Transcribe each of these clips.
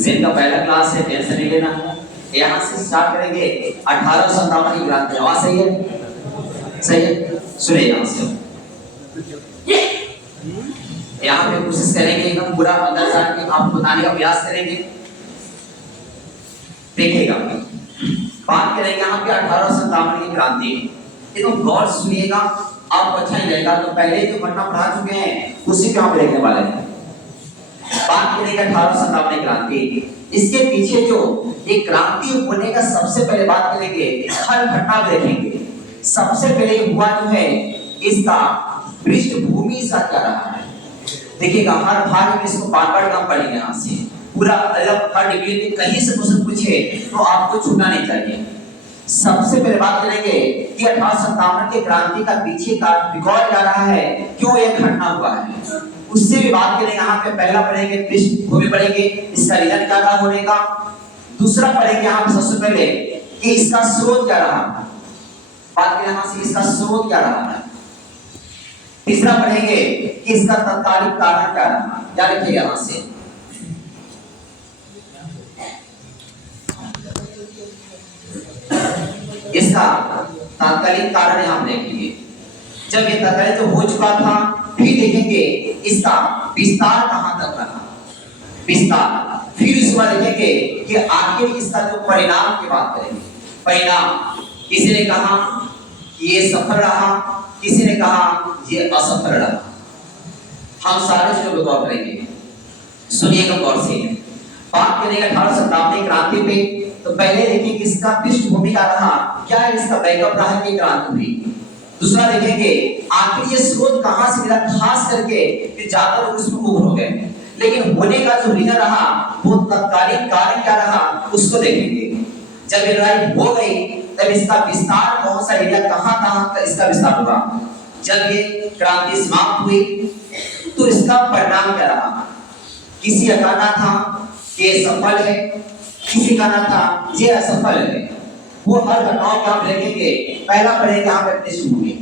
जिनका पहला क्लास है टेंशन नहीं लेना। यहाँ से स्टार्ट करेंगे 1857 की क्रांति। आवाज सही है? सही है, सुनिए यहाँ से। यहाँ पे कोशिश करेंगे एकदम पूरा अंदर जाके आपको बताने का प्रयास करेंगे। देखिएगा, बात करेंगे यहाँ पे 1857 की क्रांति। एकदम गौर सुनिएगा, आपको अच्छा ही लगेगा। तो पहले जो घटना पढ़ा चुके हैं उसी पे हम देखने वाले हैं। बात करेंगे 1857 की क्रांति। इसके पीछे जो एक क्रांति होने का सबसे पहले बात करेंगे, हर घटना में देखेंगे। सबसे पहले हुआ जो है इसका पृष्ठभूमि सा क्या रहा है। देखिएगा, हर भाग में इसको बार-बार हम पढ़ेंगे। यहाँ से पूरा अलग हर डिग्री में कहीं से क्वेश्चन पूछे तो आपको छूटना नहीं चाहिए। सबसे पहले बात करेंगे कि 1857 की क्रांति का पीछे का रिकॉर्ड क्या रहा है, क्यों यह घटना हुआ है, उससे भी बात करेंगे। यहाँ पे पहला पढ़ेंगे पृष्ठभूमि पढ़ेंगे, इसका रीजन क्या रहा होने का। दूसरा पढ़ेंगे यहाँ पे सबसे पहले कि इसका स्रोत क्या रहा, बात करें यहाँ से इसका स्रोत क्या रहा है। तीसरा पढ़ेंगे कि इसका तत्कालिक कारण क्या रहा, क्या लिखिएगा यहाँ से। इसका तात्कालिक कारण यहाँ देखेंगे। जब ये तात्कालिक जो हो चुका था, फिर देखेंगे इसका विस्तार कहां तक रहा, विस्तार। फिर इसके बाद देखेंगे कि आखिर इसका जो परिणाम की बात करेंगे। परिणाम, किसी ने कहा कि ये सफल रहा, किसी ने कहा ये असफल रहा। हम सारे चीजों पर गौर करेंगे, सुनिएगा गौर से। बात करेंगे 1857 क्रांति पे, तो पहले देखिए कि इसका पृष्ठभूमि क्या रहा, क्या इसका बैकअप रहा कि क्रांति हुई। दूसरा देखेंगे आखिर ये स्रोत कहां से मिला, खास करके कि ज्यादा लोग इसमें उभर हो गए, लेकिन होने का जो रीजन रहा वो तत्कालीन कारण क्या रहा उसको देखेंगे। जब ये लड़ाई हो गई तब इसका विस्तार कौन सा एरिया कहां इसका विस्तार हुआ। जब ये क्रांति समाप्त हुई तो इसका परिणाम क्या रहा। किसी का कहना था कि ये सफल है, किसी का कहना था ये असफल है। वो हर घटनाओं को आप देखेंगे। पहला पढ़ेंगे यहाँ पे पृष्ठभूमि,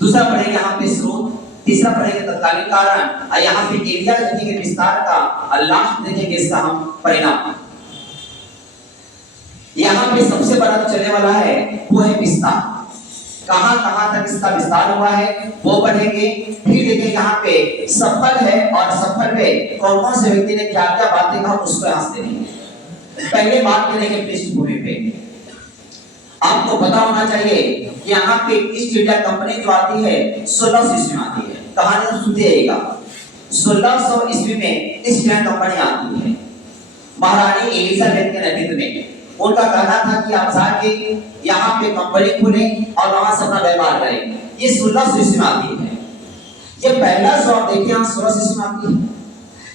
दूसरा पढ़ेंगे यहाँ पे स्रोत, तीसरा पढ़ेंगे तत्कालीन कारण, और यहाँ पे एरिया देखेंगे विस्तार का, और लास्ट देखेंगे इसका हम परिणाम। यहाँ पे सबसे बड़ा जो चलने वाला है वो है विस्तार, कहां तक इसका विस्तार हुआ है वो पढ़ेंगे। फिर देखेंगे यहाँ पे सफल है और सफल में कौन से व्यक्ति ने क्या क्या बातें कहा उसको यहाँ से देखेंगे। पहले बात करेंगे पृष्ठभूमि पे। आपको पता होना चाहिए कि यहाँ पे ईस्ट इंडिया कंपनी जो आती है 1600 ईस्वी में आती है। कहानी सुनते रहिएगा। 1600 ईस्वी में ईस्ट इंडिया कंपनी आती है महारानी एलिजाबेथ के नेतृत्व में। उनका कहना था कि आप जाके यहाँ पे कंपनी खोले और वहां से अपना व्यापार करें। ये 1600 ईस्वी में आती है। ये पहला जो आप देखिए यहाँ 1600 ईस्वी में आती है,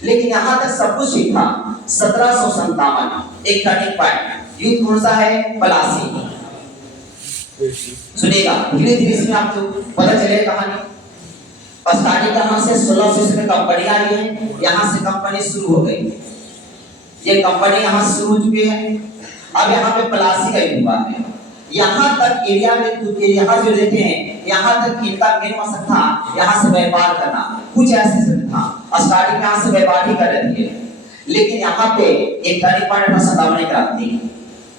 लेकिन यहाँ तक सब कुछ ठीक था। 1757 एक टर्निंग पॉइंट, युद्ध कौन सा है, प्लासी। सुनिएगा धीरे धीरे इसमें आपको पता चलेगा कहानी। स्टार्टिंग कहां से 1600 में कंपनी आई है, यहाँ से कंपनी शुरू हो गई। ये कंपनी यहाँ शुरू हो चुकी है। अब यहाँ पे प्लासी का युद्ध हुआ है। यहाँ तक एरिया में यहाँ जो देखे हैं, यहाँ तक इनका मेन मकसद था यहाँ से व्यापार करना, कुछ ऐसे था। स्टार्टिंग यहाँ से व्यापार ही कर रही है, लेकिन यहाँ पे एक टर्निंग पॉइंट 1857 क्रांति,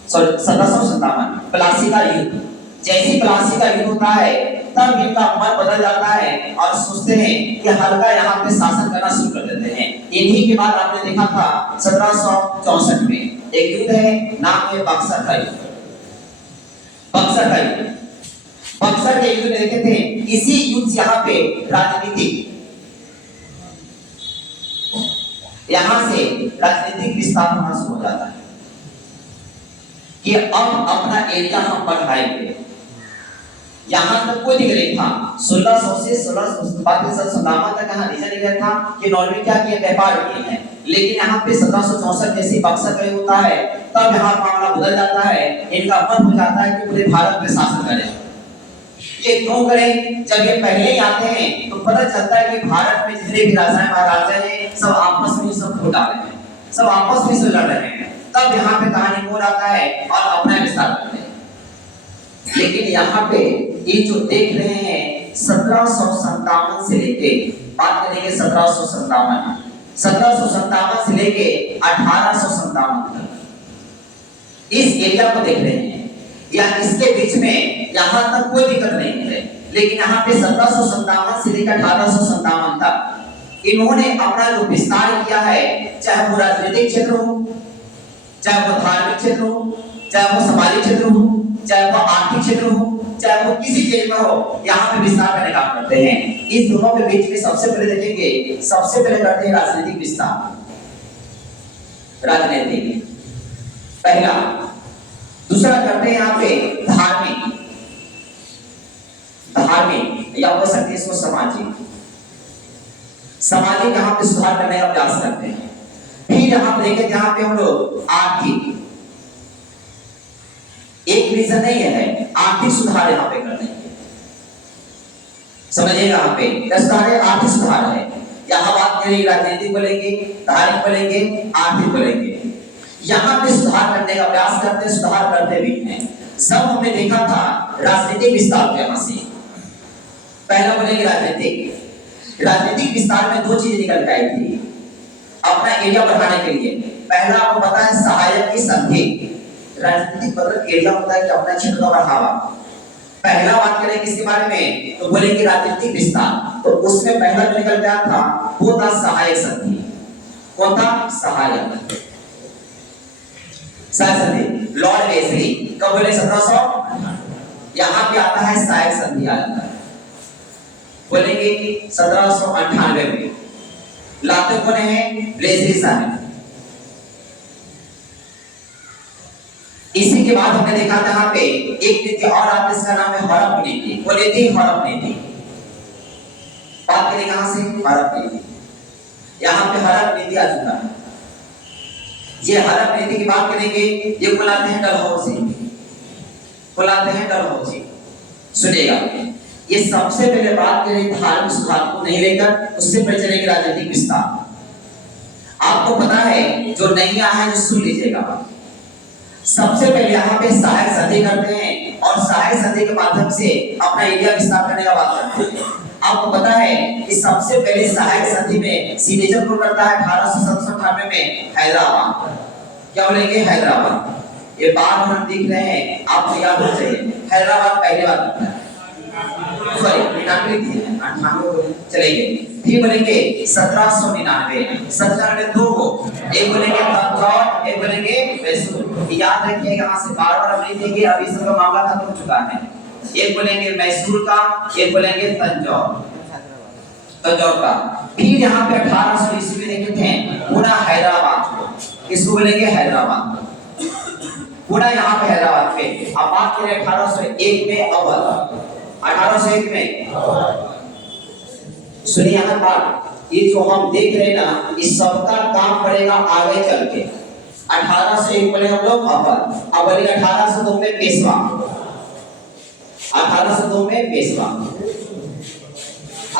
1757 प्लासी का युद्ध। जैसे प्लासी का युद्ध होता है तब इनका मन बदल जाता है और सोचते हैं कि हल्का यहाँ पे शासन करना शुरू कर देते हैं। इन्हीं के बाद आपने देखा था 1764 में एक युद्ध है, नाम है बक्सर का युद्ध। बक्सर का युद्ध, बक्सर के युद्ध में देखे थे। इसी युद्ध यहाँ पे राजनीतिक, यहाँ से राजनीतिक विस्तार होना शुरू हो जाता है कि अब अपना एरिया हम बढ़ाएंगे। यहाँ तक कोई दिक्कत नहीं था। 1600 से 1657 तक यहाँ रीजन गया था कि नॉर्वे क्या किया, व्यापार किए हैं। लेकिन यहाँ पे 1764 जैसी बक्सर का होता है तब यहाँ मामला बदल जाता है। इनका मन हो जाता है कि पूरे भारत पे शासन करें। ये क्यों करें, जब ये पहले ही आते हैं तो पता चलता है कि भारत में जितने भी राजा महाराजा हैं सब आपस में सब खो डाले हैं, सब आपस में लड़ रहे हैं। तब यहाँ पे कहानी हो जाता है और अपना विस्तार करते हैं। लेकिन यहाँ पे ये जो देख रहे हैं 1757 से लेके बात करेंगे 1757 से लेके 1857 तक इस एरिया को देख रहे हैं या इसके बीच में यहाँ तक कोई दिक्कत नहीं है, लेकिन यहाँ पे 1757 से लेकर 1857 तक इन्होंने अपना जो विस्तार किया है, चाहे वो राजनीतिक क्षेत्र हो, चाहे वो धार्मिक क्षेत्र हो, चाहे वो सामाजिक क्षेत्र हो, चाहे वो आर्थिक क्षेत्र हो, चाहे वो किसी चीज में हो, यहाँ पे विस्तार करने काम करते हैं। इस दोनों के बीच में सबसे पहले देखेंगे, सबसे पहले करते हैं राजनीतिक विस्तार। राजनीतिक पहला, दूसरा करते हैं यहाँ पे धार्मिक या हो सकते हैं इसको सामाजिक यहाँ पे सुधार करने का प्रयास करते हैं। फिर यहाँ पे देखें, यहाँ पे हम लोग आर्थिक, एक रीजन नहीं है, आर्थिक सुधार यहाँ पे करते हैं। समझिएगा, यहाँ पे सुधार है, आर्थिक सुधार है। यहाँ बात करेंगे राजनीतिक बोलेंगे, धार्मिक बोलेंगे, आर्थिक बोलेंगे। यहाँ पे सुधार करने का प्रयास करते हैं, सुधार करते भी हैं। सब हमने देखा था राजनीतिक विस्तार के यहाँ से। पहला बोलेंगे राजनीतिक विस्तार में दो चीजें निकल के आई थी अपना एरिया बढ़ाने के लिए। पहला आपको पता है सहायक की संधि। राजनीतिक मतलब एरिया होता है कि अपना क्षेत्र का बढ़ावा। पहला बात करें किसके बारे में, तो बोलेंगे राजनीतिक विस्तार। तो उसमें पहला जो निकल गया था वो था सहायक संधि। कौन था? सहायक संधि। लॉर्ड वेस्ली कब बोले? 1700। यहाँ पे आता है सहायक संधि आ जाता है, बोलेंगे कि 1798 में। लाते कौन है? वेस्ली साहब। इसी के बाद हमने देखा था यहाँ पे एक नीति और आता है, इसका नाम है हड़प नीति। बोले थी हड़प नीति। बात करें कहां से? हड़प नीति। यहाँ पे हड़प नीति आ चुका है। ये हड़प नीति की बात करेंगे, ये बुलाते हैं डलहौजी। सुनिएगा, ये सबसे पहले बात करें धार्मिक सुधार को नहीं लेकर, उससे पहले चलेंगे राजनीतिक विस्तार। आपको पता है, जो नहीं आया है जो सुन लीजिएगा। सबसे पहले यहाँ पे सहायक संधि करते हैं और सहायक संधि के माध्यम से अपना एरिया विस्तार करने का बात करते हैं। आपको पता है कि सबसे पहले सहायक संधि में सिग्नेचर कौन करता है? 1897 में हैदराबाद। क्या बोलेंगे? हैदराबाद। ये बात हम देख रहे हैं, आपको याद होना चाहिए। हैदराबाद पहले बात करता है, सॉरी 98 चलेंगे। फिर बोलेंगे 1799 दो को, एक बोलेंगे तंजौर, एक बोलेंगे मैसूर। याद रखिएगा, यहाँ से बार-बार हम नहीं देंगे, अभी इसका मामला खत्म हो चुका है। एक बोलेंगे मैसूर का, एक बोलेंगे तंजौर का। फिर यहाँ पे 1800 ईस्वी में देखे थे पूरा हैदराबाद, इसको बोलेंगे हैदराबाद। पूरा यहाँ पे हैदराबाद पे। अब बात करें 1801 में अव्वल, 1801 में सुनिए यहाँ बात, ये जो हम देख रहे हैं ना, इस सबका काम पड़ेगा आगे चल के। 1801 बोले हम लोग अव्वल, अब बोलेंगे 1802 में पेशवा, 1802 में पेशवा।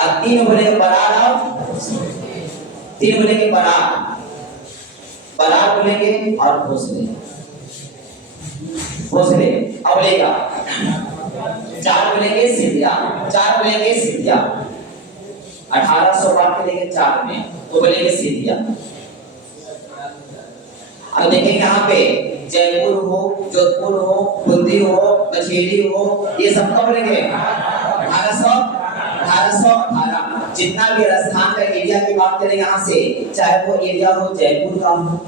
अब 3 बोलेंगे बरार, 3 बोलेंगे बरार बोलेंगे और भोसले। अब बोलेगा 4 बोलेंगे सिंधिया, 1800 बात करेंगे 4 में, तो बोलेंगे सिंधिया। अब देखेंगे यहाँ पे जयपुर हो, जोधपुर हो, बूंदी हो, मछली हो, ये सब कब बोलेंगे? 1818। जितना भी राजस्थान का एरिया की बात करें यहाँ से, चाहे वो एरिया हो जयपुर का हो,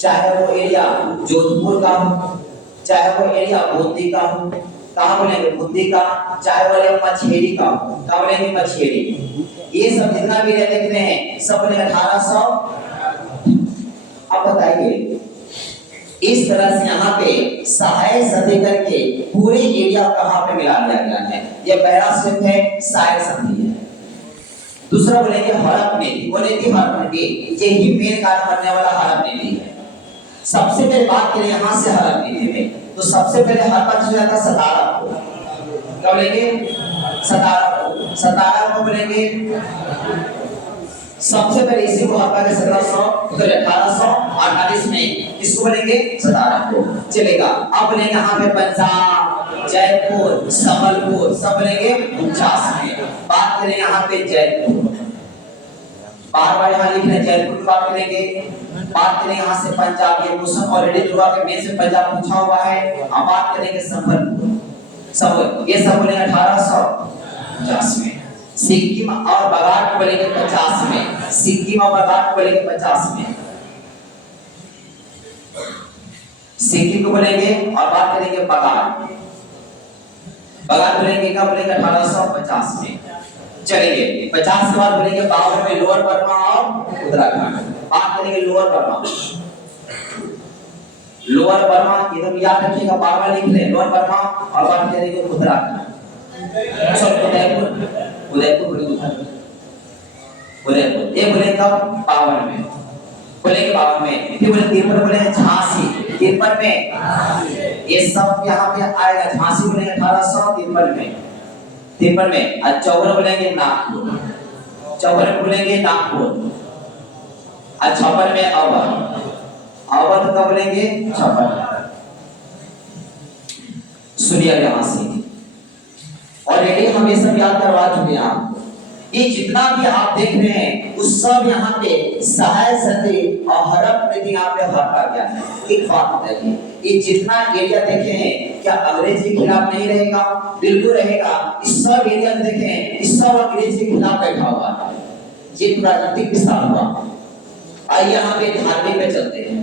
चाहे वो एरिया जोधपुर का हो, चाहे वो एरिया बूंदी का हो, कहाँ बोलेंगे? बूंदी का। चाहे बोले मछली का, कहाँ बोलेंगे? मछली। ये सब जितना भी देख रहे हैं सब बोलेंगे 1800। अब बताइए, इस तरह से यहाँ पे सहायक संधि करके पूरे एरिया कहाँ पे मिला दिया गया है। ये पहला स्टेप है, सहायक संधि है। दूसरा बोलेंगे हड़प नीति। यही मेन कार्य करने वाला हड़प नीति है। सबसे पहले बात करें यहाँ से हड़प नीति में, तो सबसे पहले हड़पा हो जाता है सतारा को। क्या बोलेंगे? सतारा को बोलेंगे। सबसे पहले इसी को हड़पा के 1848 में इसको बोलेंगे सतारा को। चलेगा। अब बोलेंगे यहाँ पे पंजाब, जयपुर, संबलपुर, सब बोलेंगे 49 में। बात करें यहाँ पे जयपुर, बार-बार यहाँ लिख रहे जयपुर की बात करेंगे। बात करें यहाँ से पंजाब, ये क्वेश्चन ऑलरेडी दुआ के मेन से पंजाब पूछा हुआ है। अब बात करेंगे संबलपुर, सब ये सब बोलेंगे 1850 में। सिक्किम और बगाड़ को बोलेंगे 50 में, सिक्किम और बगाड़ को बोलेंगे 50 में, सिक्किम को बोलेंगे। और बात करेंगे बगाड़, बगाड़ बोलेंगे कब बोलेंगे 1850 में। चलेंगे 50 के बाद बोलेंगे 52 में लोअर बर्मा और उत्तराखंड। बात करेंगे लोअर बर्मा, लोअर बर्मा एकदम याद रखिएगा, बार-बार लिख ले लोअर बर्मा। और बात करेंगे उत्तराखंड, उदयपुर, उदयपुर उदयपुर ये बोले कब 52 में, बोलेंगे 52 में। फिर बोले 53 बोलेंगे झांसी, 53 में ये सब यहाँ पे आएगा। झांसी बोलेंगे 1853 में, 53 में। और 54 बोलेंगे नागपुर, 54 बोलेंगे नागपुर। और 56 में अवध, अवध का बोलेंगे 56। सुनिए यहाँ से, और ये हम ये सब याद करवा चुके हैं आपको। ये जितना भी आप देख रहे हैं उस सब यहाँ पे सहाय सती और हरप प्रति यहाँ पे हटा गया है। एक बात बताइए, ये जितना एरिया देखे हैं क्या अंग्रेज के खिलाफ नहीं रहेगा? बिल्कुल रहेगा। इस सब एरिया में देखें, इस सब अंग्रेज के खिलाफ बैठा हुआ है। ये तो राजनीतिक विस्तार हुआ। आइए यहाँ पे धार्मिक पे चलते हैं।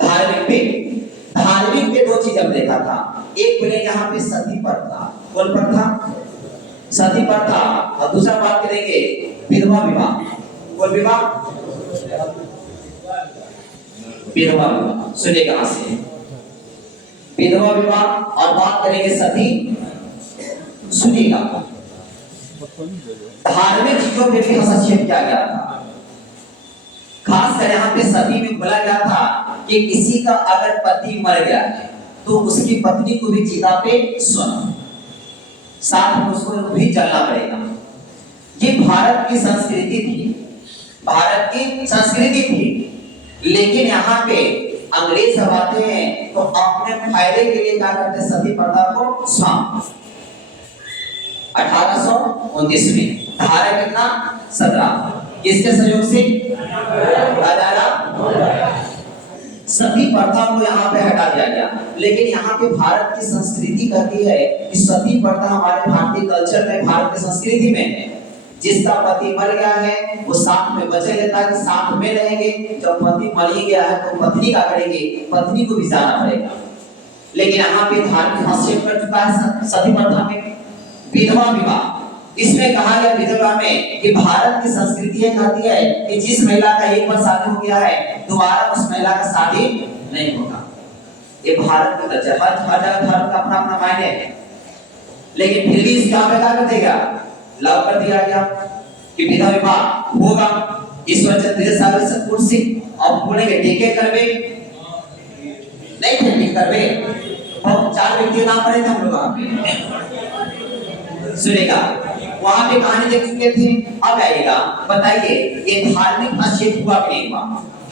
धार्मिक पे दो चीज हम देखा था। एक बोले यहाँ पे सती प्रथा, कौन प्रथा? सती प्रथा। और दूसरा बात करेंगे विधवा विवाह, कौन विवाह? विधवा विवाह। सुनिए कहां से, विधवा विवाह। और बात करेंगे सती। सुनिएगा, धार्मिक चीजों पे भी हस्तक्षेप किया गया था। खासकर यहाँ पे सती में बोला गया था कि किसी का अगर पति मर गया है तो उसकी पत्नी को भी चिता पे सुना, साथ में उसको भी जलना पड़ेगा। ये भारत की संस्कृति थी, भारत की संस्कृति थी। लेकिन यहाँ पे अंग्रेज सब आते हैं तो अपने फायदे के लिए क्या करते? सती प्रथा को समाप्त। 1829 में धारा कितना? 17। किसके सहयोग से? राजा सती प्रथा को यहाँ पे हटा दिया गया। लेकिन यहाँ पे भारत की संस्कृति कहती है कि सती प्रथा हमारे भारतीय कल्चर में, भारत की संस्कृति में है। जिसका पति मर गया है वो साथ में बचे रहता है कि साथ में रहेंगे। जब पति मर ही गया है तो पत्नी क्या करेंगे? पत्नी को भी जाना पड़ेगा। लेकिन यहाँ पे धार्मिक हस्तक्षेप कर चुका है सती प्रथा में। विधवा विवाह, इसमें कहा गया विधवा में कि भारत की संस्कृति ये कहती है कि जिस महिला का एक बार शादी हो गया है दोबारा उस महिला का शादी नहीं होगा। ये भारत की कल्चर, हर जगह धर्म का अपना अपना मायने है। लेकिन फिर भी इसका क्या कर देगा? लागू कर दिया गया कि विधवा विवाह होगा। ईश्वर चंद्र सागर सतपुर सिंह और बोलेंगे टीके करवे नहीं थे, टीके करवे और 4 व्यक्ति नाम पड़े थे हम लोग वहां पे। सुनेगा, वहां पे कहानी देख चुके थे। अब आएगा, बताइए ये धार्मिक हस्तक्षेप हुआ कि नहीं हुआ?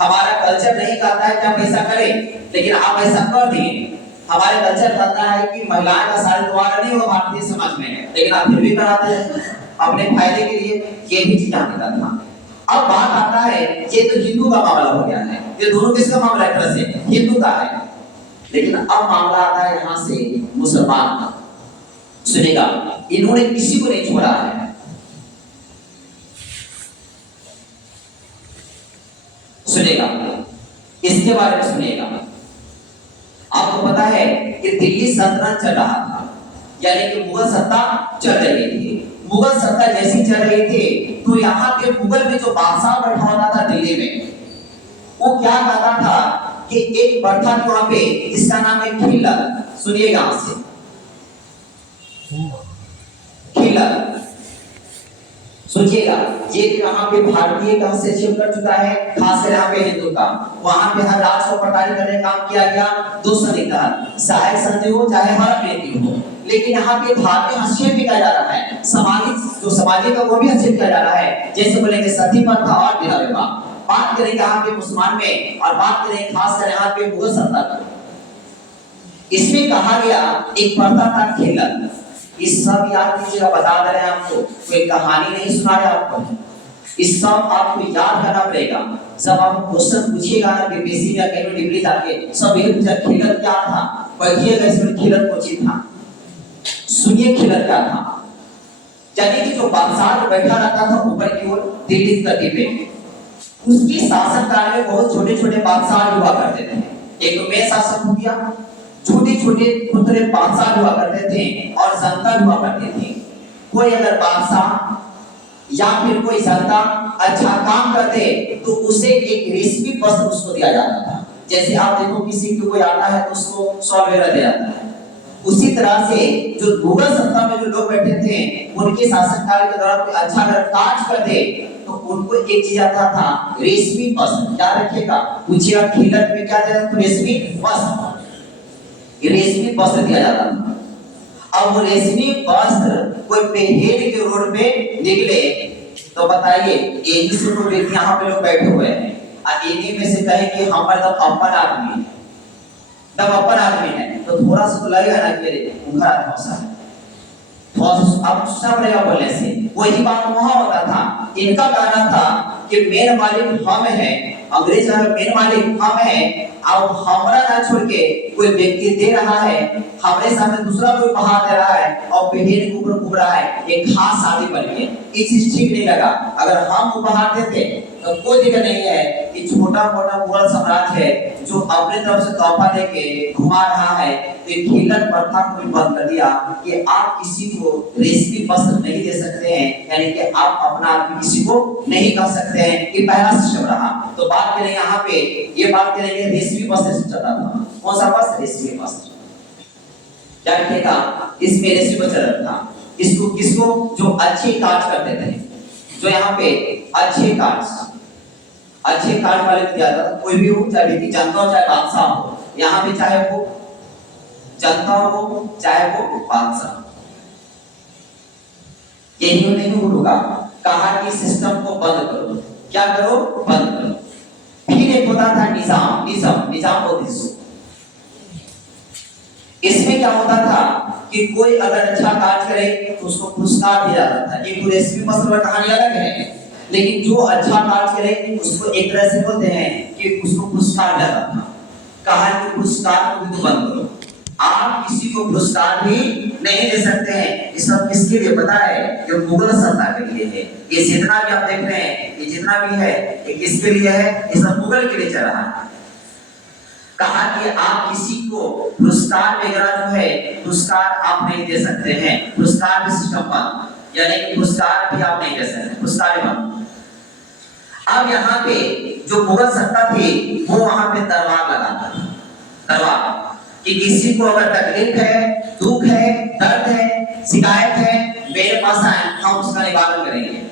हमारा कल्चर नहीं कहता है कि आप ऐसा करें, लेकिन आप ऐसा कर दिए। हमारे कल्चर कहता है कि महिलाएं का शादी दोबारा नहीं होगा भारतीय समाज में, लेकिन आप फिर भी कराते हैं अपने फायदे के लिए। ये भी चीज आने का था। अब बात आता है, ये तो हिंदू का मामला हो गया है, ये दोनों किसका मामला है? तरह से हिंदू का है। लेकिन अब मामला आता है यहाँ से मुसलमान का। सुनेगा, इन्होंने किसी को नहीं छोड़ा है। सुनेगा, इसके बारे में सुनिएगा। आपको पता है कि दिल्ली सल्तनत चल रहा था, यानी कि मुगल सत्ता चल रही थी। मुगल सत्ता जैसी चल रही थी तो यहाँ पे मुगल में जो बादशाह बैठा होता था दिल्ली में, वो क्या कहता था कि एक बैठा था वहां पे जिसका नाम है खिल्लर। सुनिएगा से खिल्लर, सोचिएगा ये यहाँ पे भारतीय का हस्तक्षेप कर चुका है, खासकर यहाँ पे हिंदू का। वहां पे हर राज को प्रताड़ित करने का काम किया गया। 2 सन्निग्ध, सहायक संधि हो चाहे हर नीति हो। लेकिन यहाँ पे धार्मिक हस्तक्षेप भी किया जा रहा है, सामाजिक जो सामाजिक का वो भी हस्तक्षेप किया जा रहा है। जैसे बोलेंगे सती प्रथा और विधवा विवाह। बात करेंगे यहाँ पे मुसलमान में और बात करेंगे खासकर यहाँ पे मुगल सत्ता की। इसमें कहा गया एक पढ़ता था खिलत। इस सब याद कीजिएगा, बता दे रहे हैं आपको, कोई कहानी नहीं सुना रहे आपको। इस सब आपको याद करना पड़ेगा। जब आप क्वेश्चन पूछिएगा ना बीपीएससी या कहीं डिग्री जाके, सब यही पूछा खिलत क्या था। पढ़िएगा इसमें खिलत कौन चीज था, सुनिए खिलत क्या था। यानी कि जो बादशाह बैठा रहता था ऊपर की ओर दिल्ली गद्दी पे, उसकी शासनकाल में बहुत छोटे छोटे बादशाह हुआ करते थे। एक में शासक हो गया, छोटे छोटे खुदरे बादशाह हुआ करते थे और जनता हुआ करती थी। कोई अगर बादशाह या फिर कोई जनता अच्छा काम करते तो उसे एक रेशमी वस्त्र उसको दिया जाता था। जैसे आप देखो किसी को कोई आता है तो उसको शॉल वगैरह दिया जाता है। उसी तरह से जो मुगल सत्ता में जो लोग बैठे थे, उनके शासनकाल के दौरान कोई अच्छा अगर काज कर दे तो उनको एक चीज आता था, रेशमी वस्त्र। क्या रखिएगा, पूछिएगा खिलत में क्या दिया जाता था, रेशमी वस्त्र। रेशमी वस्त्र दिया जाता था। अब वो रेशमी वस्त्र कोई पहन के रोड पे निकले तो बताइए, यही से तो यहाँ पे लोग बैठे हुए हैं और इन्हीं में से कहे कि हमारे तो अपन आदमी है, तब अपन आदमी है, तो थोड़ा सा तो लगेगा ना कि उनका आत्मा है। अब सब रहेगा बोलने से वही बात वहां होता था। इनका कहना था कि मेन मालिक हम हैं, अंग्रेज मेन मालिक हम हैं, अब हमारा ना छोड़ के कोई व्यक्ति दे रहा है, हमारे सामने दूसरा कोई बहा दे रहा है और पहले ऊपर घूम रहा है, एक खास शादी बन गई। ये चीज ठीक नहीं लगा। अगर हम उपहार देते तो कोई दिक्कत नहीं है कि छोटा मोटा मुगल साम्राज्य है जो अपने तरफ से तोहफा देके घुमा रहा है, तो खिलत प्रथा को बंद कर दिया कि आप किसी को रेशमी वस्त्र नहीं दे सकते हैं, यानी कि आप अपना आदमी किसी को नहीं कर सकते हैं। ये पहला सिस्टम रहा। तो बात करें यहाँ पे, ये बात करेंगे रेशमी वस्त्र से चलता था। कौन सा वस्त्र, रेशमी वस्त्र। क्या रखेगा, इसमें रेशमी वस्त्र था। इसको किसको, जो अच्छे कार्य करते थे, जो यहाँ पे अच्छे कार्य वाले को दिया था। कोई भी हो, चाहे भी जनता हो चाहे बादशाह हो, यहाँ पे चाहे वो जनता हो चाहे वो बादशाह, यही नहीं होगा। कहा कि सिस्टम को बंद करो। क्या करो, बंद करो। फिर एक होता था निजाम बोलते। इसमें क्या होता था कि कोई अगर अच्छा कार्य करे तो उसको पुरस्कार दिया जाता था। एक रेशमी वस्त्र की कहानी अलग है, लेकिन जो अच्छा कार्य करे उसको एक तरह से बोलते हैं कि उसको पुरस्कार दिया जाता था। कहा कि पुरस्कार को भी बंद करो, आप किसी को पुरस्कार भी नहीं दे सकते हैं। ये सब किसके लिए पता है, जो मुगल सत्ता के लिए है। ये जितना भी आप देख रहे हैं, ये जितना भी है, ये किसके लिए है, ये सब मुगल के लिए चल रहा है। कहा कि आप किसी को पुरस्कार वगैरह जो है, पुरस्कार आप नहीं दे सकते हैं। पुरस्कार भी सिस्टम बंद, यानी कि पुरस्कार भी आप नहीं दे सकते, पुरस्कार बंद। अब यहाँ पे जो मुगल सत्ता थी वो वहां पे दरबार लगाता था। दरबार कि किसी को अगर तकलीफ है, दुख है, दर्द है, शिकायत है, मेरे पास आए, हम उसका निवारण करेंगे।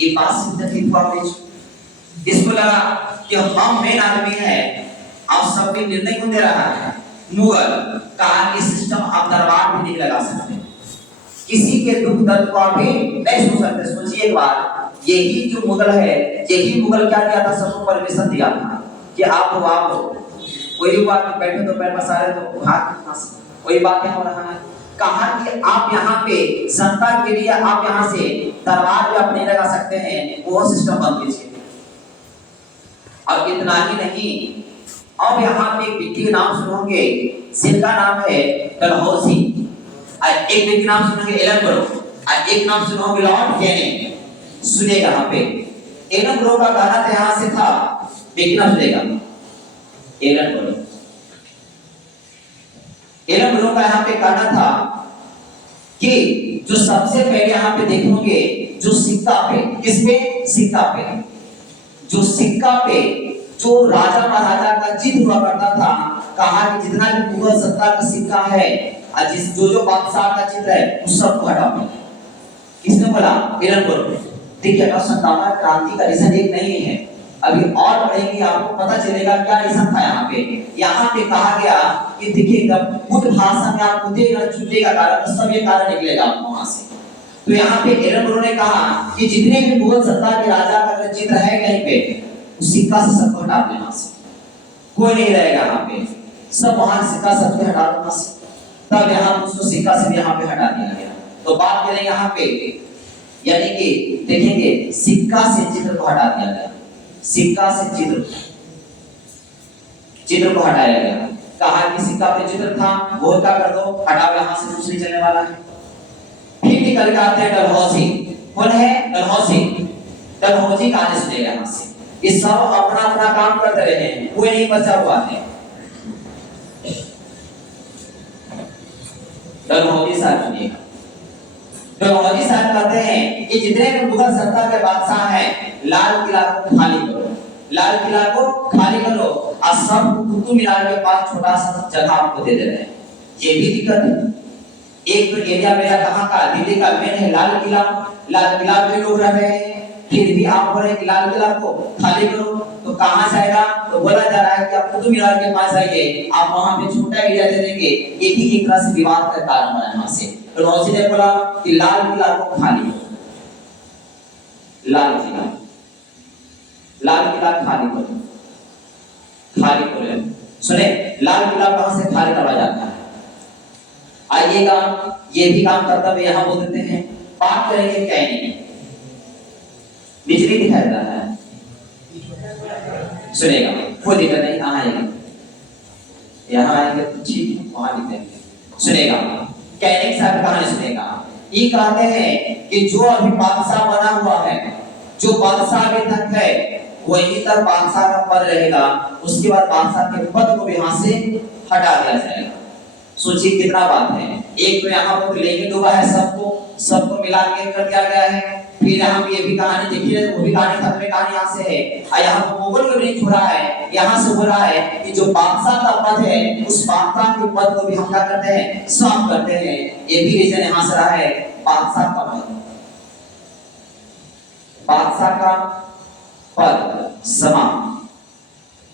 ये बात सिद्ध थी। इसको लगा कि हम मेन आदमी है, आप सब भी निर्णय कौन दे रहा है, मुगल। कहा कि सिस्टम आप दरबार भी नहीं लगा सकते, किसी के दुख दर्द को भी नहीं सुन सकते। सोचिए एक बार, यही जो मुगल है, यही मुगल क्या किया था, सबको परमिशन दिया था कि आप कोई बात बैठे तो पैर पसारे तो हाथ, कोई बात नहीं हो रहा है। कहा कि आप यहाँ पे जनता के लिए आप यहाँ से दरबार भी आप नहीं लगा सकते हैं, वो सिस्टम बंद कीजिए। अब इतना ही नहीं, अब यहाँ पे एक व्यक्ति का नाम सुनोगे, जिनका नाम है डलहौजी, और एक व्यक्ति नाम सुनोगे एलनब्रो, और एक नाम सुनोगे लॉर्ड कैनिंग। सुनेगा यहाँ पे एलनब्रो का कहना था यहाँ से था, देखना सुनेगा एलनब्रो का यहाँ पे कहना था कि जो सबसे पहले यहाँ पे देखोगे, जो सिक्का पे, किसपे, सिक्का पे, जो सिक्का पे जो राजा महाराजा का चित्र हुआ करता था। कहा कि जितना भी मुगल सत्ता का सिक्का है, जिस जो बादशाह का चित्र है, उस सब को हटा दो। किसने बोला, एलनब्रो। देखिए, 57 क्रांति का रीजन एक नहीं है, अभी और पढ़ेंगे आपको पता चलेगा क्या रीजन था। यहाँ पे कहा गया कि देखिए, जब बुद्ध भाषा में आप छूटेगा कारण, तो सब ये कारण निकलेगा आपको वहां से। तो यहाँ पे एलनब्रो ने कहा कि जितने भी मुगल सत्ता के राजा का चित्र है कहीं पे, उस सिक्का से सबको हटा देना, कोई नहीं रहेगा यहाँ पे, सब वहां सिक्का सबके हटा दो वहां से। तब यहाँ उसको सिक्का से यहाँ पे हटा दिया गया। तो बात करें यहाँ पे, यानी कि देखेंगे सिक्का से चित्र को हटा दिया गया, सिक्का से चित्र को हटाया गया। कहा कि सिक्का पे चित्र था वो क्या कर दो, हटाओ, यहाँ से कुछ नहीं चलने वाला है। फिर निकल के आते हैं डलहौजी। कौन है डलहौजी? डलहौजी कहानी सुनेगा यहाँ से। ये सब अपना अपना काम करते रहे हैं, कोई नहीं बचा हुआ है। डलहौजी साहब सुनिएगा। डलहौजी साहब कहते हैं कि जितने भी मुगल सत्ता के बादशाह हैं, लाल किला को खाली करो, लाल किला को खाली करो, और सब कुतुब मीनार के पास छोटा सा जगह आपको दे दे रहे हैं। ये भी दिक्कत है। एक तो एरिया मेरा कहाँ का, दिल्ली का मेन है लाल किला, लाल किला पे लोग रह रहे हैं, फिर भी आप बोल रहे हैं कि लाल किला को खाली करो, तो कहां से आएगा? तो बोला जा रहा है कि आप कुतुब मीनार के पास आइए, आप वहां पे छोटा एरिया दे देंगे। ये भी एक तरह से विवाद का कारण बना यहां से। तो डलहौजी ने बोला कि लाल किला को खाली करो, लाल किला खाली करो, खाली करो। सुने, लाल किला कहां से खाली करवाया जाता है? आइएगा, ये भी काम कर्तव्य यहाँ बोल देते हैं। बात करेंगे कैनिंग, बिजली दिखाई दे रहा है, सुनेगा, कोई दिक्कत नहीं, कहाँ आएगा, यहाँ आएंगे तो ठीक है, वहां लिखेंगे, सुनेगा। कैनिंग साहब कहानी सुनेगा। ये कहते हैं कि जो अभी बादशाह बना हुआ है, जो बादशाह अभी तक है, वही तक बादशाह का पद रहेगा, उसके बाद बादशाह के पद को भी यहाँ से हटा दिया जाएगा। सोचिए कितना बात है। एक तो यहाँ पर लेके डूबा है, सबको मिला के कर दिया गया है। फिर यहाँ पे ये भी कहानी देखिए, वो भी कहानी खत्म में कहानी यहाँ से है। और यहाँ पर मुगल को नहीं छोड़ा है, यहाँ से बोला है कि जो बादशाह का पद है, उस बादशाह के पद को भी हम क्या करते हैं, समाप्त करते हैं। ये भी रीजन यहाँ से रहा है, बादशाह का पद, बादशाह का पद समाप्त,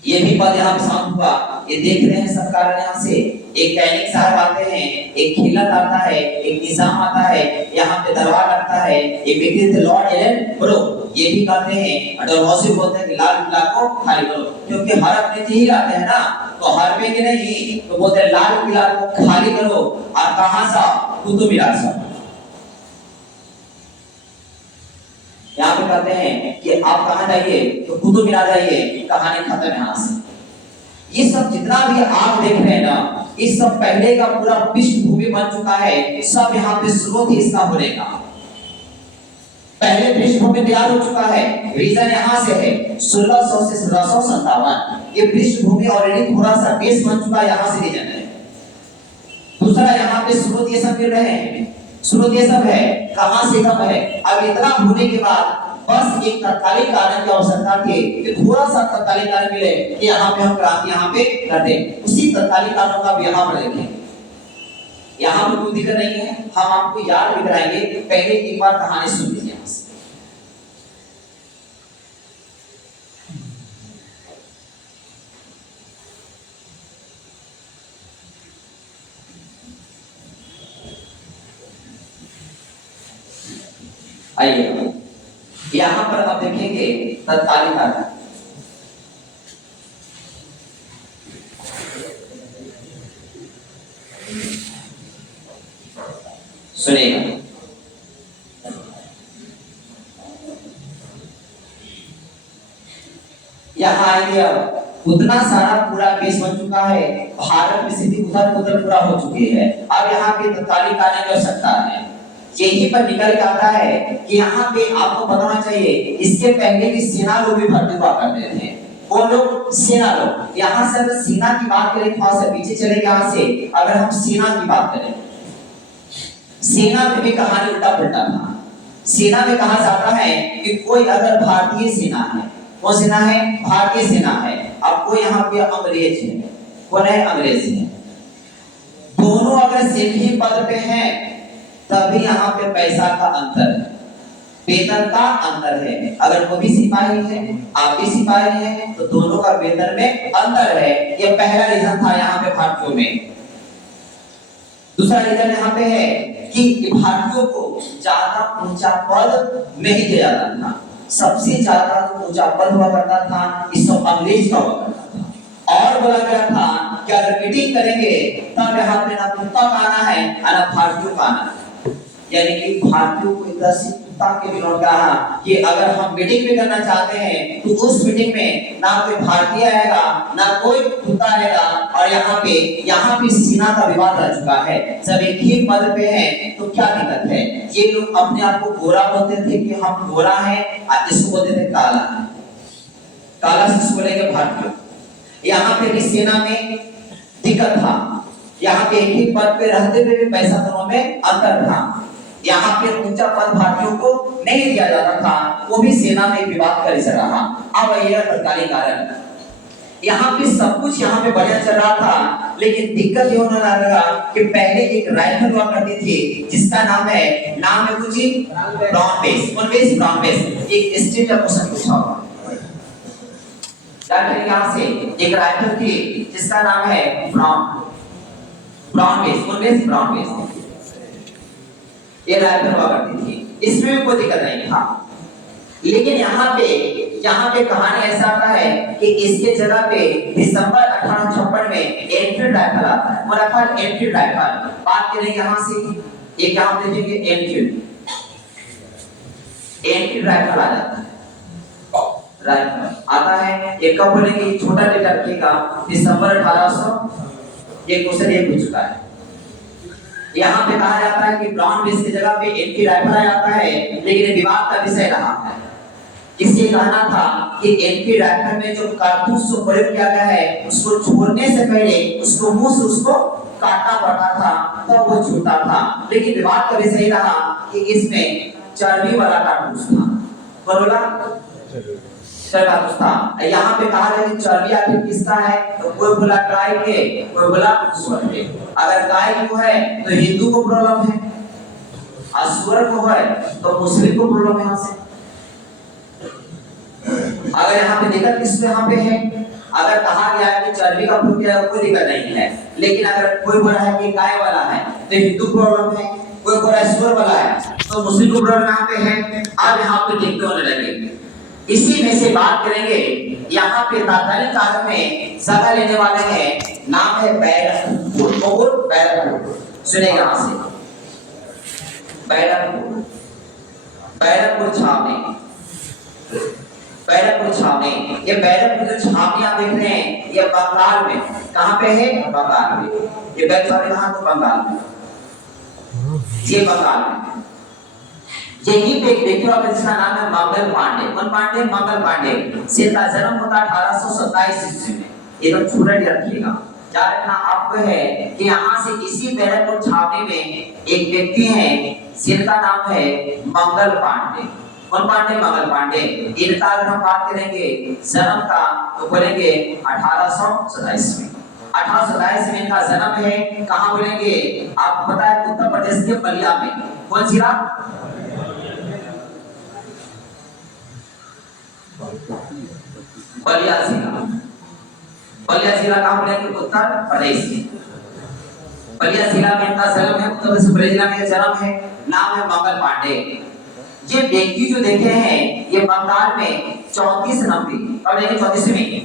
ये भी पद यहाँ पे समाप्त हुआ। ये देख रहे हैं सब कारण यहाँ से। एक कैनिंग साहब आते हैं, एक खिलत आता है, एक निजाम आता है, यहाँ पे दरबार लगता है। ये विकृत लॉर्ड एलन ब्रो ये भी कहते हैं, डलहौजी बोलते हैं कि लाल किला को खाली करो, क्योंकि हर अपने ही लाते हैं ना, तो हर में के नहीं, तो बोलते हैं लाल किला को खाली करो। और कहां सा? कुतुब मीनार से। यहाँ पे कहते हैं कि आप कहां जाइए, तो कुतुब मीनार जाइए, कहानी खत्म है यहाँ से। ये सब जितना भी आप देख रहे हैं ना, इस सब पहले का पूरा पृष्ठभूमि बन चुका है, सब यहाँ पे स्रोत ही इसका होने का पहले पृष्ठभूमि तैयार हो चुका है। रीजन यहाँ से है 1600 से 1657, ये पृष्ठभूमि ऑलरेडी थोड़ा सा बेस बन चुका है, यहाँ से रीजन है। दूसरा यहाँ पे स्रोत ये सब मिल रहे हैं, स्रोत ये सब है, कहां से कब है। अब इतना होने के बाद बस एक तत्कालिक कारण की आवश्यकता थी कि थोड़ा सा तत्कालिक कारण मिले कि यहाँ पे हम क्रांति यहाँ पे कर दें। उसी तत्कालिक कारणों का यहाँ पर देखें, यहाँ पर कोई दिक्कत नहीं है, हम आपको याद भी कराएंगे। पहले एक बार कहानी सुन लीजिए यहाँ से। आइए यहाँ पर अब देखेंगे तत्कालीन कारण। सुनिएगा, यहाँ आएंगे। अब उतना सारा पूरा केस बन चुका है, भारत में स्थिति उधर उधर पूरा हो चुकी है। अब यहाँ पे तत्कालीन कारण की आवश्यकता है। यही पर निकल के आता है कि यहाँ पे आपको बताना चाहिए, इसके पहले भी सेना लोग भी भर्ती हुआ करते थे। वो लोग सेना लोग, यहाँ से अगर सेना की बात करें, थोड़ा सा पीछे चलेंगे यहाँ से। अगर हम सेना की बात करें, सेना में भी कहानी उल्टा पुल्टा था। सेना में कहा जाता है कि कोई अगर भारतीय सेना है, वो सेना है भारतीय सेना है, अब कोई यहाँ पे अंग्रेज है, कौन है? अंग्रेज है। दोनों अगर सेना पद पे हैं, तभी यहाँ पे पैसा का अंतर है, वेतन का अंतर है। अगर वो भी सिपाही है, आप भी सिपाही हैं, तो दोनों का वेतन में अंतर है। ये पहला रीजन था यहाँ पे भारतीयों में। दूसरा रीजन यहाँ पे है कि भारतीयों को ज्यादा ऊंचा पद नहीं दिया जाता था। सबसे ज्यादा ऊंचा पद हुआ करता था इस अंग्रेज का हुआ करता था। और बोला गया था कि अगर मीटिंग करेंगे तब यहाँ पे ना कुत्ता का आना है ना भारतीयों का आना है। यानी कि भारतीयों को इधर से कुत्ता के विरोध कहा कि अगर हम मीटिंग भी करना चाहते हैं तो उस मीटिंग में ना कोई भारतीय आएगा ना कोई कुत्ता आएगा। और यहाँ पे सेना का विवाद आ चुका है, सब एक ही पद पे हैं, तो क्या दिक्कत है। ये लोग अपने आप को गोरा बोलते थे कि हम गोरा हैं, और इसको बोलते थे काला। काला से बोलेंगे भारतीय। यहाँ पे भी सेना में दिक्कत था, यहाँ पे एक ही पद पे रहते हुए भी पैसा दोनों में अंतर था। यहाँ पे ऊंचा पद भारतीयों को नहीं दिया जाता था, वो भी सेना में विवाद कर रहा। अब यह तत्कालीन कारण, यहाँ पे सब कुछ यहाँ पे बढ़िया चल रहा था, लेकिन दिक्कत ये होने लगा कि पहले एक राइफल हुआ करती थी जिसका नाम है कुछ ब्राउन बेस। एक स्टेट का क्वेश्चन पूछा होगा, यहाँ से एक राइफल थी जिसका नाम है ब्राउन बेस। ये राइफल हुआ करती थी, इसमें भी कोई दिक्कत नहीं था। लेकिन यहाँ पे कहानी ऐसा आता है कि इसके जगह पे दिसंबर 1856 में एनफील्ड राइफल आता है। एनफील्ड राइफल बात करेंगे यहाँ से, एक यहाँ देखेंगे एनफील्ड राइफल आ जाता है। राइफल आता है, एक कब बोलेंगे छोटा लेटर रखिएगा, दिसंबर 1800। ये क्वेश्चन ये पूछ चुका है। यहाँ पे कहा जाता है कि ब्राउन बेस की जगह पे एनफील्ड राइफल आ जाता है, लेकिन विवाद का विषय रहा है। इससे कहना था कि एनफील्ड राइफल में जो कारतूस को प्रयोग किया गया है, उसको छोड़ने से पहले उसको मुंह से उसको काटना पड़ता था, तब वो छूटा था। लेकिन विवाद का विषय रहा कि इसमें चर्बी वाला कारतूस था। बोला कारतूस था। यहाँ पे कहा गया कि चर्बी आखिर किसका है, तो कोई बोला गाय के, कोई बोला सुअर के। अगर गाय को है तो हिंदू को प्रॉब्लम है, और सुअर को है तो मुस्लिम को प्रॉब्लम है। यहाँ से अगर यहाँ पे दिक्कत किसको यहाँ पे है, अगर कहा गया है कि चर्बी का प्रयोग किया कोई दिक्कत नहीं है, लेकिन अगर कोई बोला है कि गाय वाला है तो हिंदू प्रॉब्लम है, कोई बोला है सुअर वाला है तो मुस्लिम को प्रॉब्लम यहाँ पे है। अब यहाँ पे देखते होने लगे, इसी में से बात करेंगे। यहाँ पे तत्कालीन काल में जगह लेने वाले हैं, नाम है बैरकपुर। सुनेगा यहाँ से बैरकपुर छावनी। ये बैरकपुर जो छावनी आप देख रहे हैं, ये बंगाल में। कहाँ पे है? बंगाल में। ये बैरकपुर छावनी कहाँ? तो बंगाल में। ये बंगाल में यही पे एक व्यक्ति का जिसका नाम है मंगल पांडे। कौन पांडे? मंगल पांडे। जिनका जन्म होता 1827 ईस्वी में। एकदम छोटा रखिएगा, याद रखना आपको है कि यहाँ से इसी बैरकपुर छावनी में एक व्यक्ति है जिनका नाम है मंगल पांडे। कौन पांडे? मंगल पांडे। इनका अगर हम बात करेंगे जन्म का तो बोलेंगे 1827 में। 1827 में इनका जन्म है। कहाँ बोलेंगे? आपको पता है उत्तर प्रदेश के बलिया में। कौन सी रात? बलिया जिला कहाँ बोलेंगे? उत्तर प्रदेश में। बलिया जिला में इनका जन्म है, उत्तर प्रदेश बलिया जिला में जन्म है। नाम है मंगल पांडे। ये व्यक्ति जो देखे हैं ये बंगाल में 34 नंबर और देखिए 34वीं,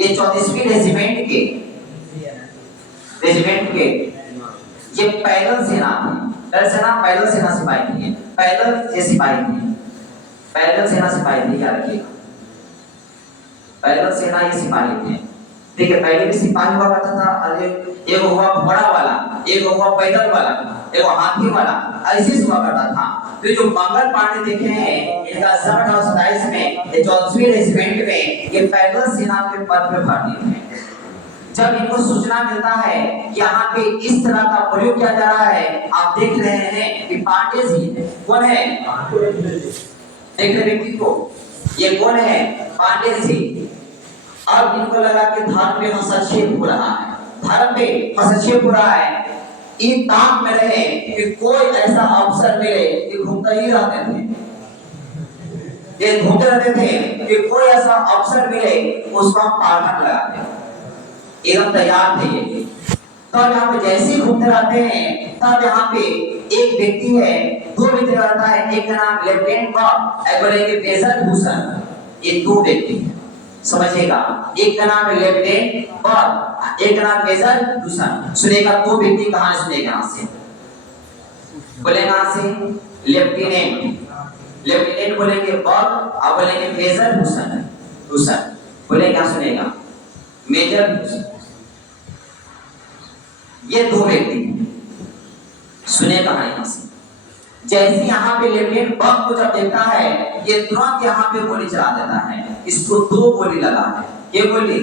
ये 34वीं रेजिमेंट के ये पैदल सेना थी। पैदल सेना सिपाही थी। पैदल सेना सिपाही थी, क्या रखिएगा, पैदल सेना ये सिपाही थे। ठीक है, पहले भी सिपाही हुआ करता था, अरे एक हुआ घोड़ा वाला, एक हुआ पैदल वाला, एक हाथी वाला, ऐसे हुआ करता था। तो जो मंगल पांडे देखे हैं इनका 1827 में ये 34वीं रेजिमेंट में ये पैदल सेना के पद पे भर्ती थे। जब इनको सूचना मिलता है कि यहाँ पे इस तरह का प्रयोग किया जा रहा है, आप देख रहे हैं कि पांडे जी कौन है, देख रहे व्यक्ति को, ये कौन है? पांडे जी। अब इनको लगा कि धर्म में हस्तक्षेप हो रहा है, इन ताक में रहे कि कोई ऐसा अवसर मिले कि घूमते ही रहते थे, ये घूमते रहते थे कि कोई ऐसा अवसर मिले उसको हम पाठक लगाते, एकदम तैयार थे ये। तब यहाँ पे जैसे ही घूमते रहते हैं तब यहाँ पे एक व्यक्ति है, दो व्यक्ति रहता है, एक का नाम लेफ्टिनेंट कॉर्प, एक बोलेंगे मेजर भूषण। ये दो व्यक्ति हैं समझिएगा, एक का नाम है लेफ्टिनेंट और एक का नाम मेजर हुसैन। सुनेगा दो व्यक्ति कहानी सुनेगा यहाँ से, बोलेगा यहाँ से लेफ्टिनेंट बोलेंगे बॉब और बोलेंगे मेजर हुसैन बोले क्या सुनेगा मेजर हुसैन। ये दो व्यक्ति सुने कहानी यहाँ से। जैसे यहाँ पे लेफ्टिनेंट बॉब को जब देखता है ये तुरंत यहाँ पे गोली चला देता है। इसको दो गोली लगा है। ये गोली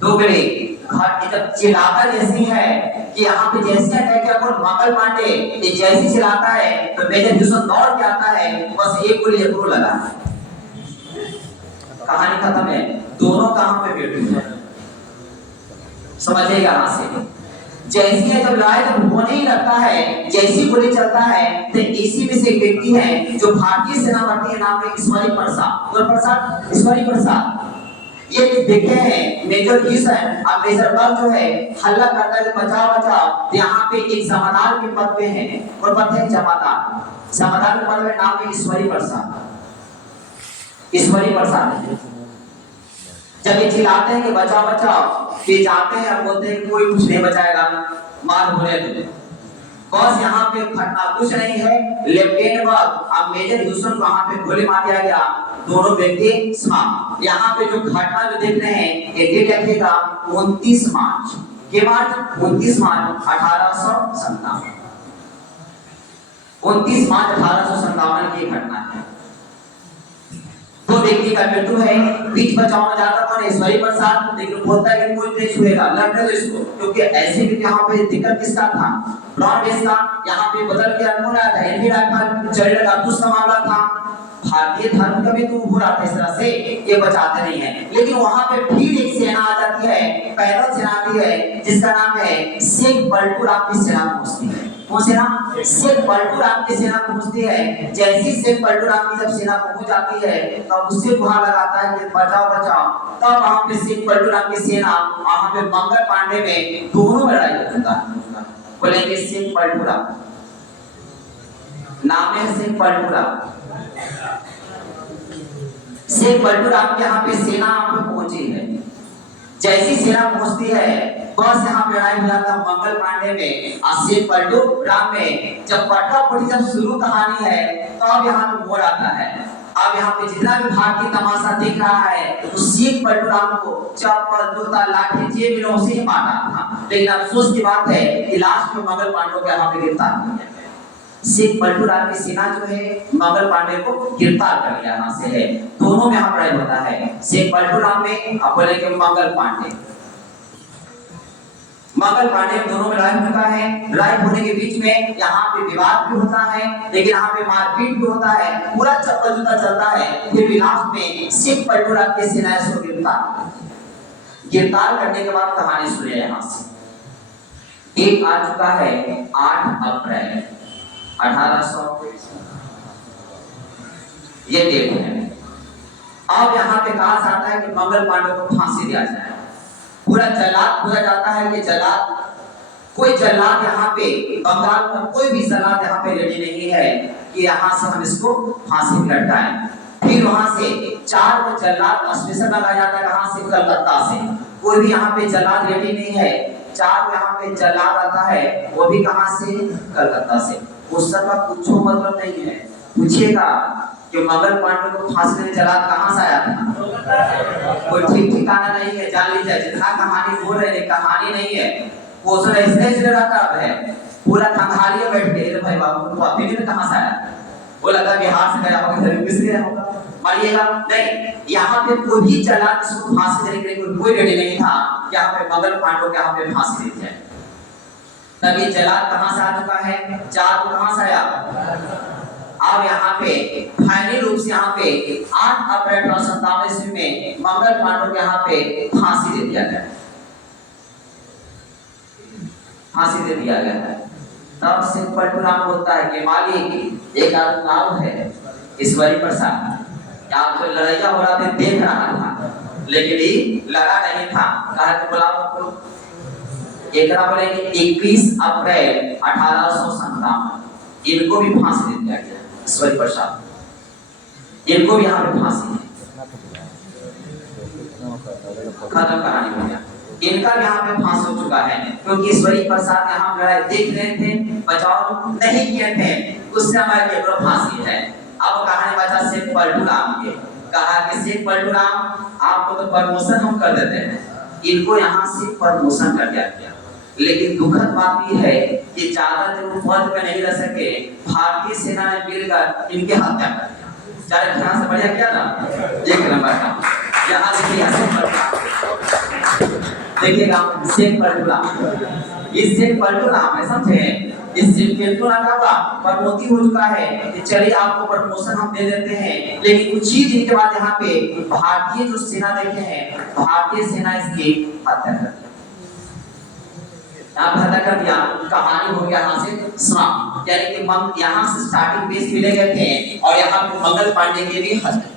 दो गोली घाट जब चिल्लाता जैसी है कि यहाँ पे जैसे अटैक किया कौन मंगल पांडे, ये जैसे चिल्लाता है तो मेजर हुसैन दौड़ के आता है, बस एक गोली जरूर लगा। कहानी खत्म है। दोनों कहां पे बैठे हैं समझिएगा यहाँ से। जैसे जब लड़ाई जब होने ही लगता है, जैसी गोली चलता है तो इसी में से एक व्यक्ति है जो भारतीय सेना भर्ती है, नाम है ईश्वरी प्रसाद। ये देखे हैं मेजर हुसैन और मेजर बॉब जो है हल्ला करता है बचाओ। यहाँ पे एक जमादार के पद पे है और पद है जमादार के पद में नाम है ईश्वरी प्रसाद। जब ये चिल्लाते हैं कि बचाओ, ये जाते हैं और बोलते हैं कोई कुछ नहीं बचाएगा, मार होने दो। बस यहाँ पे घटना कुछ नहीं है, लेफ्टिनेंट बॉब और मेजर हुसैन को वहाँ पे गोली मार दिया गया, दोनों व्यक्ति समाप्त। यहाँ पे जो घटना जो देख रहे हैं ये डेट रखिएगा 29 मार्च 1857। 29 मार्च 1857 की घटना है। दो व्यक्ति का मृत्यु है, बीच बचाव में जाता कौन ईश्वरी प्रसाद, लेकिन बोलता है कि कोई नहीं छुएगा, लड़ने दो इसको, क्योंकि ऐसे भी यहाँ पे दिक्कत किसका था, ब्राउन बेस का। यहाँ पे बदल के अनमोल आया था, एनवी राइफल चढ़ेगा कारतूस का मामला था। भारतीय धर्म का भी तो हो रहा था इस तरह से, ये बचाते नहीं है। लेकिन वहां पे फिर एक सेना आ जाती है, पैदल सेना आती है जिसका नाम है शेख बल्टू राम की सेना पहुंचती है। कौन सेना? शेख बल्टू राम की सेना पहुंचती है। जैसी शेख बल्टू राम की जब सेना पहुंच जाती है तब उससे गुहार लगाता है कि बचाओ। तब वहां पे शेख बल्टू राम की सेना वहां पे मंगल पांडे में दोनों में लड़ाई होता है। बोलेंगे शेख बल्टू राम, नाम है शेख बल्टू राम। शेख बल्टू राम के यहाँ पे सेना पहुंची है। जैसी सेना पहुंचती है बस यहाँ पे लड़ाई हो जाता है मंगल पांडे में और शेख बल्टू राम में। जब पटापटी जब शुरू कहानी है तब यहाँ पे मोड़ आता है। अब यहाँ पे जितना भी भारतीय तमाशा देख रहा है तो शेख बल्टू राम को चप्पल जूता लाठी जे मिला उसे ही मारा था। लेकिन अफसोस की बात है कि लास्ट में मंगल पांडे को यहाँ पे गिरफ्तार किया। शेख बल्टू राम की सेना जो है मंगल पांडे को गिरफ्तार कर लिया यहाँ से है। दोनों में यहाँ लड़ाई होता है, शेख बल्टू राम में अब बोलेंगे मंगल पांडे दोनों में लड़ाई होता है। लड़ाई होने के बीच में यहाँ पे विवाद भी होता है, लेकिन यहाँ पे मारपीट भी होता है, पूरा चप्पल जूता चलता है। फिर भी लास्ट में शेख बल्टू राम की सेना इसको गिरफ्तार करने के बाद कहानी सुनिए यहाँ से। एक आ चुका है 8 अप्रैल 1800, ये डेट है। अब यहाँ पे कहा जाता है कि मंगल पांडे को फांसी दिया जाए। पूरा जल्लाद पूरा जाता है कि कोई जल्लाद यहाँ पे बंगाल में कोई भी जल्लाद यहाँ पे रेडी नहीं है कि यहाँ से हम इसको फांसी लटकाएं। फिर वहां से 4 जल्लाद स्पेशल लगाया जाता है, कहां से? कलकत्ता से। कोई भी यहाँ पे जल्लाद रेडी नहीं है। 4 यहाँ पे जल्लाद आता है, वो भी कहां से? कलकत्ता से। उस सब का कुछ मतलब नहीं है। पूछिएगा कि मंगल पांडे को फांसी देने जल्लाद कहां से आया था? कोई ठीक ठिकाना नहीं है। जान लीजिए जितना कहानी बोल रहे हैं कहानी नहीं है, पोषण इसने चल रहा है पूरा खंगाली बैठ के भाई बाबू को अपने में कहां से आया? वो लगा बिहार से गया होगा, इधर किस गया होगा, मारिएगा नहीं। यहाँ पे कोई भी जल्लाद इसको फांसी देने के लिए कोई रेडी नहीं था। यहाँ पे मंगल पांडे को यहाँ पे फांसी दी जाए। तब ये जल्लाद कहां से आ चुका है? 4 को कहां से आया? अब यहाँ पे फाइनल रूप से यहाँ पे 8 अप्रैल 1857 ईस्वी में मंगल पांडे को यहाँ पे फांसी दे दिया गया। तब शेख बल्टू राम बोलता है कि मालिक एक आदमी नाम है ईश्वरी प्रसाद, यहाँ पे लड़ाइया हो रहा था, देख रहा था, लेकिन ये लगा नहीं था। कहा कि बुलाओ। एक बोलेंगे 21 अप्रैल 1857 इनको भी फांसी दे दिया गया। ईश्वरी प्रसाद इनको भी यहाँ पे फांसी। खत्म कहानी हो गया। इनका यहाँ पे फांस हो चुका है क्योंकि ईश्वरी प्रसाद यहाँ लड़ाई देख रहे थे, बचाव नहीं किए थे, उससे हमारे पेपर फांसी है। अब कहानी बचा शेख पलटू राम के। कहा कि शेख पलटू राम आपको तो प्रमोशन हम कर देते हैं, इनको यहाँ से प्रमोशन कर दिया गया। लेकिन दुखद बात यह है कि ज्यादा दिन पद पे नहीं रह सके, भारतीय सेना ने मिलकर इनकी हत्या कर दी। चाहे ध्यान से बढ़िया क्या था, एक नंबर का यहाँ देखिएगा शेख पलटू राम, इस शेख पलटू राम है, समझे? इस शेख पलटू राम का प्रमोटी हो चुका है कि चलिए आपको प्रमोशन हम दे देते हैं, लेकिन कुछ ही दिन के बाद यहाँ पे भारतीय जो सेना देखे हैं, भारतीय सेना इसकी हत्या कर दी। हत्या कर दिया, कहानी हो गया यहाँ से समाप्त। यानी कि यहाँ से स्टार्टिंग पेज मिले गए थे और यहाँ पे मंगल पांडे की भी हत्या।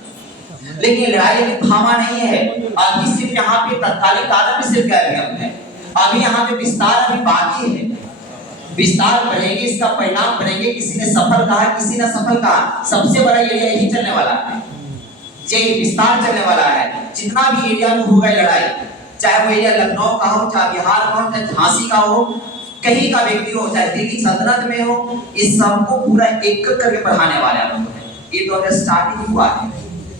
लेकिन लड़ाई अभी थामा नहीं है, अभी सिर्फ यहाँ पे तत्कालीन कादर में सिर्फ गए हैं, अभी यहाँ पे विस्तार अभी बाकी है। विस्तार करेंगे, इसका परिणाम करेंगे, किसी ने सफल कहा, किसी ने सफल कहा, सबसे बड़ा एरिया यही चलने वाला है, यही विस्तार चलने वाला है। जितना भी एरिया में होगा लड़ाई, चाहे वो एरिया लखनऊ का हो, चाहे बिहार का हो, चाहे झांसी का हो, कहीं का व्यक्ति हो, चाहे दिल्ली सल्तनत में हो, इस सबको पूरा एक करके बढ़ाने वाले हैं। ये तो अगर स्टार्टिंग हुआ है,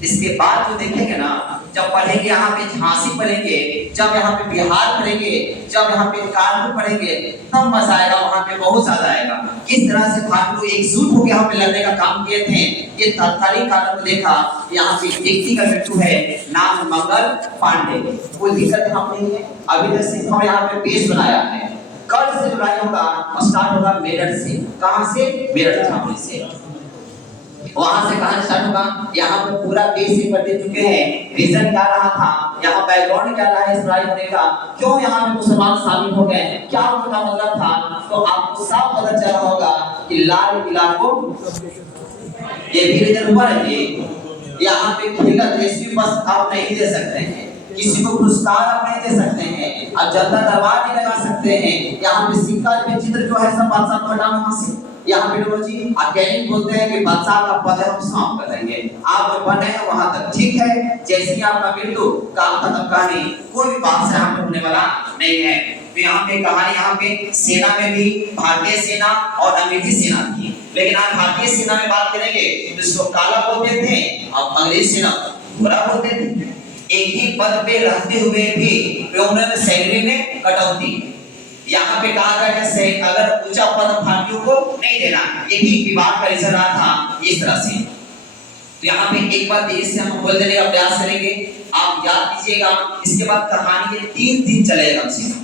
इसके बाद जो देखेंगे ना, जब पढ़ेंगे यहाँ पे झांसी पढ़ेंगे, जब यहाँ पे बिहार पढ़ेंगे, जब यहाँ पे कानपुर पढ़ेंगे, तब मजा आएगा, वहाँ पे बहुत ज्यादा आएगा। किस तरह से भारत को एकजुट होकर यहाँ पे लड़ने का काम किए थे, ये तत्कालीन काल में देखा। यहाँ पे व्यक्ति का मृत्यु है, नाम मंगल पांडे, कोई दिक्कत हम नहीं है। अभी तक सिर्फ हम यहाँ पे पेज बनाया है, कल से लड़ाई होगा, स्टार्ट होगा मेरठ से। कहाँ से? मेरठ छावनी से। वहां से कहानी स्टार्ट होगा। यहाँ पे पूरा पेज से पढ़ चुके हैं, रीजन क्या रहा था, यहाँ बैकग्राउंड क्या रहा है इस लड़ाई होने का, क्यों यहाँ पे मुसलमान शामिल हो गए, क्या उनका मतलब था। तो आपको साफ पता चला होगा कि लाल किला को ये भी रीजन हुआ है। यहाँ पे खिलत रेसिपी बस आप नहीं दे सकते हैं, किसी को पुरस्कार आप नहीं दे सकते हैं, आप जनता दरबार नहीं लगा सकते हैं। यहाँ पे सिक्का में चित्र जो है सब बादशाह को हटाना वहां से। यहाँ पे जी अकेले बोलते हैं कि बादशाह का पद है, हम समाप्त कर देंगे, आप जो बने हैं वहां तक ठीक है, जैसे ही आपका मृत्यु काम खत्म कहानी, कोई भी बात से हम होने वाला नहीं है। तो यहाँ पे कहानी, यहाँ पे सेना में भी भारतीय सेना और अंग्रेजी सेना थी, लेकिन आज भारतीय सेना में बात करेंगे तो इसको काला बोलते थे, अब अंग्रेजी सेना भूरा बोलते थे। एक ही पद पे रहते हुए भी उन्होंने सैलरी में कटौती, यहाँ पे कहा गया है अगर ऊंचा पद भारतीयों को नहीं देना, ये भी विवाद का रीजन रहा था इस तरह से। तो यहाँ पे एक बार तेजी से हम बोल देने का प्रयास करेंगे, आप याद कीजिएगा। इसके बाद कहानी के 3 दिन चलेगा, कम से कम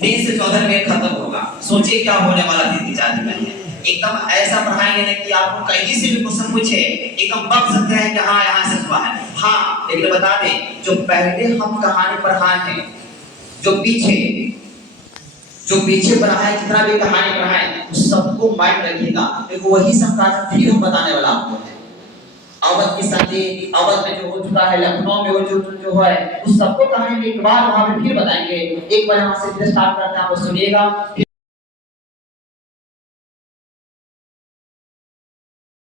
3 से 14 मिनट खत्म होगा। सोचिए क्या होने वाला 3-4 दिन में, एकदम ऐसा पढ़ाएंगे ना कि आपको कहीं से भी क्वेश्चन पूछे एकदम बक सकते हैं कि हाँ यहाँ से हुआ है। हाँ, लेकिन बता दें जो पहले हम कहानी पढ़ाए हैं, जो पीछे पढ़ा है, जितना भी कहानी पढ़ा है, उस सबको माइंड रखिएगा, क्योंकि वही सब का फिर हम बताने वाला आपको है। अवध की संधि, अवध में जो हो चुका है, लखनऊ में जो है, उस सबको कहानी एक बार वहां पे फिर बताएंगे। एक बार यहाँ से फिर स्टार्ट करते हैं, आप सुनिएगा।